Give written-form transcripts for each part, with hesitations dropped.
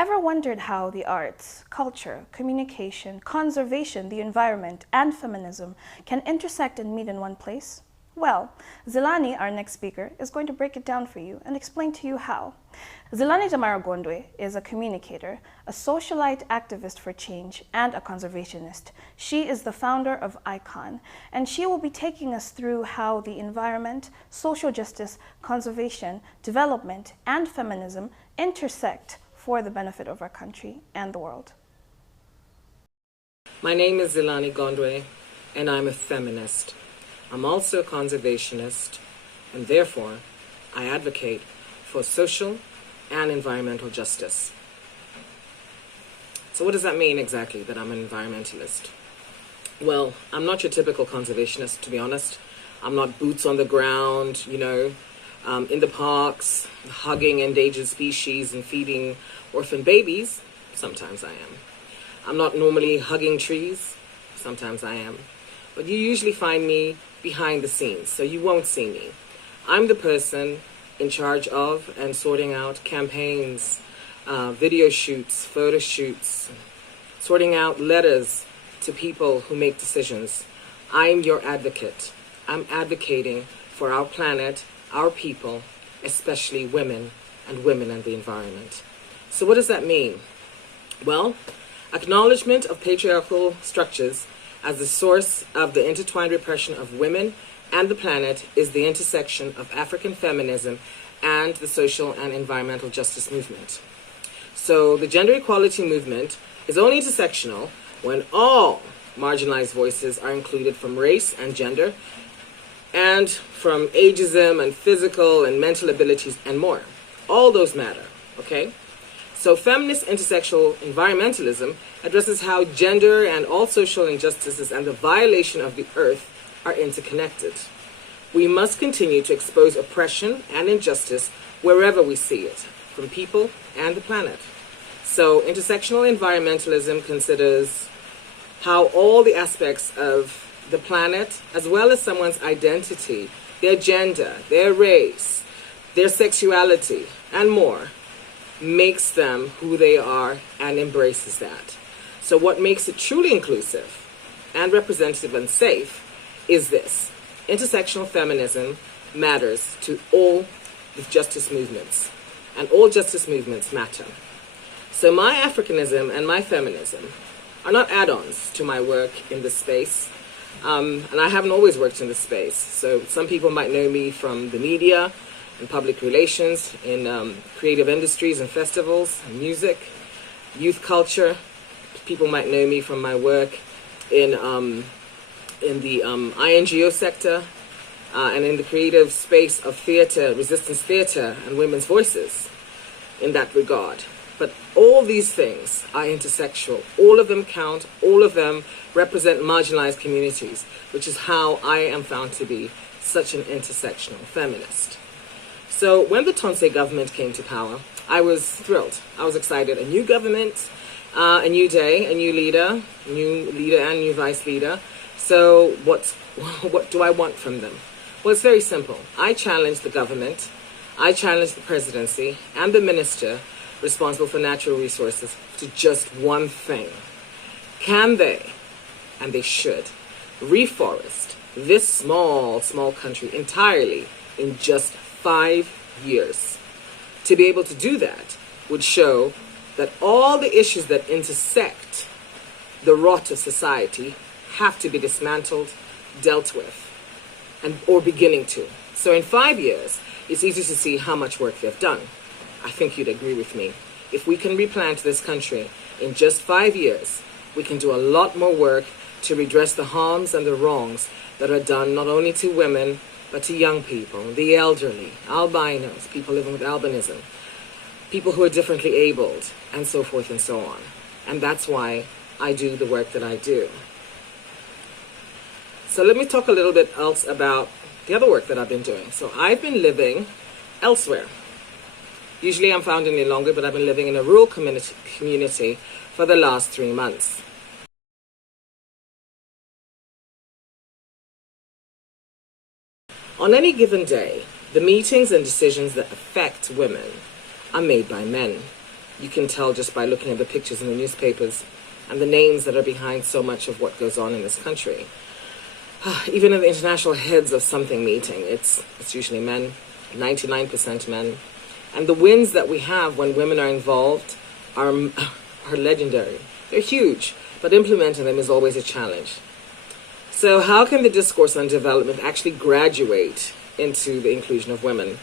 Ever wondered how the arts, culture, communication, conservation, the environment, and feminism can intersect and meet in one place? Well, Zilanie, our next speaker, is going to break it down for you and explain to you how. Zilanie Gondwe is a communicator, a socialite activist for change, and a conservationist. She is the founder of ICON, and she will be taking us through how the environment, social justice, conservation, development, and feminism intersect for the benefit of our country and the world. My name is Zilanie Gondwe, and I'm a feminist. I'm also a conservationist, and therefore, I advocate for social and environmental justice. So what does that mean exactly, that I'm an environmentalist? Well, I'm not your typical conservationist, to be honest. I'm not boots on the ground, in the parks, hugging endangered species and feeding orphan babies. Sometimes I am. I'm not normally hugging trees. Sometimes I am. But you usually find me behind the scenes, so you won't see me. I'm the person in charge of and sorting out campaigns, video shoots, photo shoots, sorting out letters to people who make decisions. I'm your advocate. I'm advocating for our planet, our people, especially women and the environment. So what does that mean? Well, acknowledgement of patriarchal structures as the source of the intertwined repression of women and the planet is the intersection of African feminism and the social and environmental justice movement. So the gender equality movement is only intersectional when all marginalized voices are included from race and gender, and from ageism and physical and mental abilities and more. All those matter, okay? So feminist intersectional environmentalism addresses how gender and all social injustices and the violation of the earth are interconnected. We must continue to expose oppression and injustice wherever we see it, from people and the planet. So intersectional environmentalism considers how all the aspects of the planet, as well as someone's identity, their gender, their race, their sexuality, and more, makes them who they are and embraces that. So what makes it truly inclusive and representative and safe is this: intersectional feminism matters to all the justice movements, and all justice movements matter. So my Africanism and my feminism are not add-ons to my work in this space. And I haven't always worked in this space. So some people might know me from the media and public relations, in creative industries and festivals, and music, youth culture. People might know me from my work in the INGO sector and in the creative space of theater, resistance theater, and women's voices in that regard. But all these things are intersectional. All of them count. All of them represent marginalized communities, which is how I am found to be such an intersectional feminist. So when the Tonse government came to power, I was thrilled. I was excited. A new government, a new day, a new leader and new vice leader. So what do I want from them? Well, it's very simple. I challenge the government. I challenge the presidency and the minister responsible for natural resources to just one thing. Can they, and they should, reforest this small country entirely in just 5 years? To be able to do that would show that all the issues that intersect the rot of society have to be dismantled, dealt with, or beginning to. So in 5 years, it's easy to see how much work they've done. I think you'd agree with me. If we can replant this country in just 5 years, we can do a lot more work to redress the harms and the wrongs that are done not only to women, but to young people, the elderly, albinos, people living with albinism, people who are differently abled, and so forth and so on. And that's why I do the work that I do. So let me talk a little bit else about the other work that I've been doing. So I've been living elsewhere. Usually I'm found in Lilongwe, but I've been living in a rural community for the last 3 months. On any given day, the meetings and decisions that affect women are made by men. You can tell just by looking at the pictures in the newspapers and the names that are behind so much of what goes on in this country. Even in the international heads of something meeting, it's usually men, 99% men. And the wins that we have when women are involved are legendary. They're huge, but implementing them is always a challenge. So how can the discourse on development actually graduate into the inclusion of women?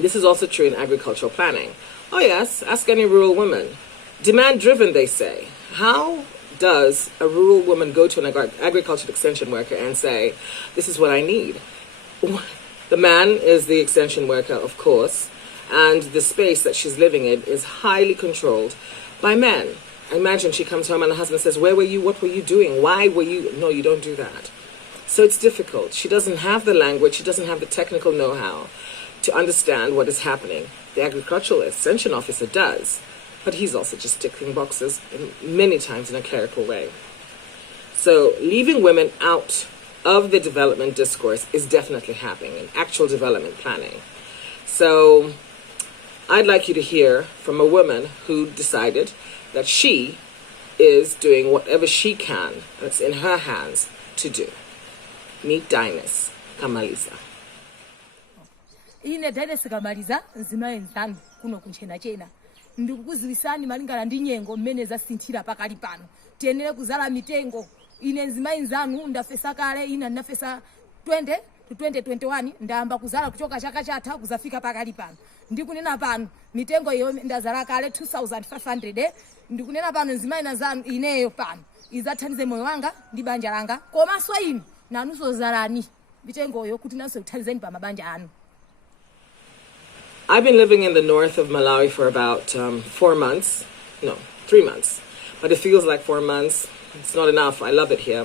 This is also true in agricultural planning. Oh yes, ask any rural woman. Demand-driven, they say. How does a rural woman go to an agricultural extension worker and say, this is what I need? The man is the extension worker, of course, and the space that she's living in is highly controlled by men. Imagine she comes home and her husband says, where were you? What were you doing? Why were you? No, you don't do that. So it's difficult. She doesn't have the language. She doesn't have the technical know-how to understand what is happening. The agricultural extension officer does, but he's also just ticking boxes many times in a clerical way. So leaving women out of the development discourse is definitely happening in actual development planning. So I'd like you to hear from a woman who decided that she is doing whatever she can that's in her hands to do. Meet Dinus Kamaliza. Ine Dinus Kamaliza nzimayenzanu kuno kunchena chena. Ndikukuziwisani malingana ndi nyengo mmene zasinthira pakali pano. Tiyenere kuzala mitengo. Ine nzimayenzanu ndafesa kale ina ndafesa 20 to 2021 ndamba kuzala kuchoka chaka chatha kuzafika pakali pano. Ndikunena pano mitengo iyo ndazala kale 2500 ndikunena pano nzimayina zanu ineyo pano izathandize moyo wanga ndi banja langa komanso inu nanuso zalani mitengoyo kuti naso kuthandizeni pa mabanja anu. I've been living in the north of Malawi for about 3 months, but it feels like 4 months. It's not enough. I love it here.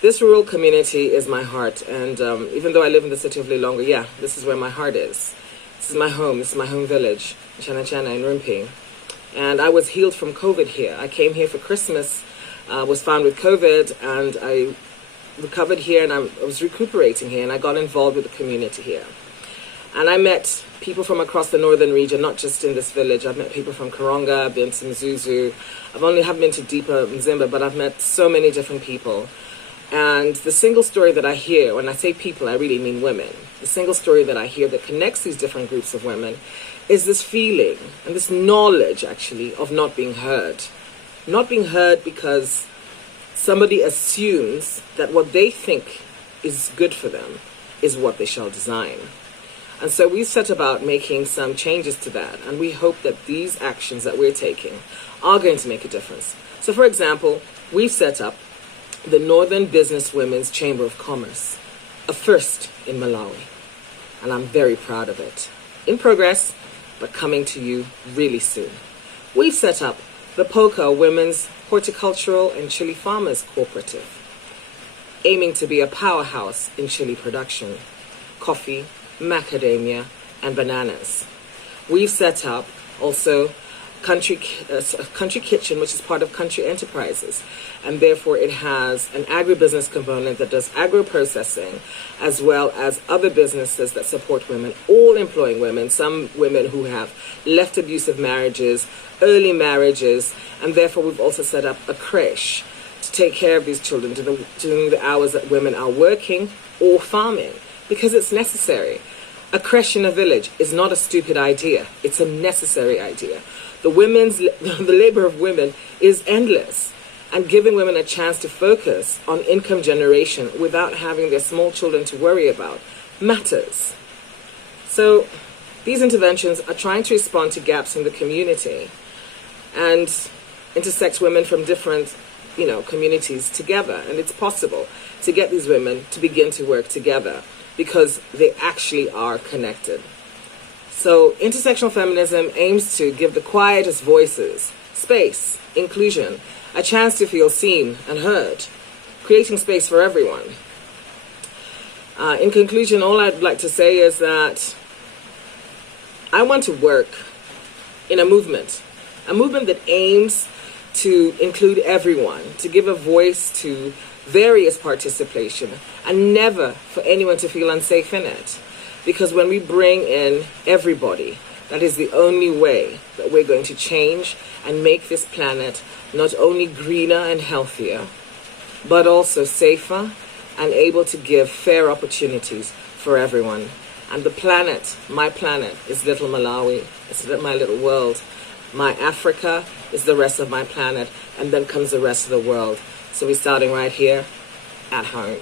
This rural community is my heart, and even though I live in the city of Lilongwe, yeah, this is where my heart is. This is my home. This is my home village, Chana Chana in Rimpi. And I was healed from COVID here. I came here for Christmas, was found with COVID, and I recovered here, and I was recuperating here, and I got involved with the community here. And I met people from across the northern region, not just in this village. I've met people from Karonga, I've been to Mzuzu. Haven't been to deeper Mzimba, but I've met so many different people. And the single story that I hear, when I say people, I really mean women. The single story that I hear that connects these different groups of women is this feeling and this knowledge, actually, of not being heard. Not being heard because somebody assumes that what they think is good for them is what they shall design. And so we set about making some changes to that, and we hope that these actions that we're taking are going to make a difference. So, for example, we've set up the Northern Business Women's Chamber of Commerce, a first in Malawi, and I'm very proud of it. In progress, but coming to you really soon. We've set up the POCA Women's Horticultural and Chili Farmers Cooperative, aiming to be a powerhouse in chili production, coffee, macadamia, and bananas. We've set up also Country Kitchen, which is part of Country Enterprises, and therefore it has an agribusiness component that does agro-processing, as well as other businesses that support women, all employing women, some women who have left abusive marriages, early marriages, and therefore we've also set up a creche to take care of these children during the hours that women are working or farming, because it's necessary. A creche in a village is not a stupid idea. It's a necessary idea. The labor of women is endless, and giving women a chance to focus on income generation without having their small children to worry about matters. So these interventions are trying to respond to gaps in the community and intersect women from different communities together. And it's possible to get these women to begin to work together because they actually are connected. So intersectional feminism aims to give the quietest voices space, inclusion, a chance to feel seen and heard, creating space for everyone. In conclusion, all I'd like to say is that I want to work in a movement that aims to include everyone, to give a voice to various participation, and never for anyone to feel unsafe in it. Because when we bring in everybody, That is the only way that we're going to change and make this planet not only greener and healthier, but also safer and able to give fair opportunities for everyone. And the planet, my planet, is little Malawi. It's my little world. My Africa is the rest of my planet, and then comes the rest of the world. So we're starting right here at home.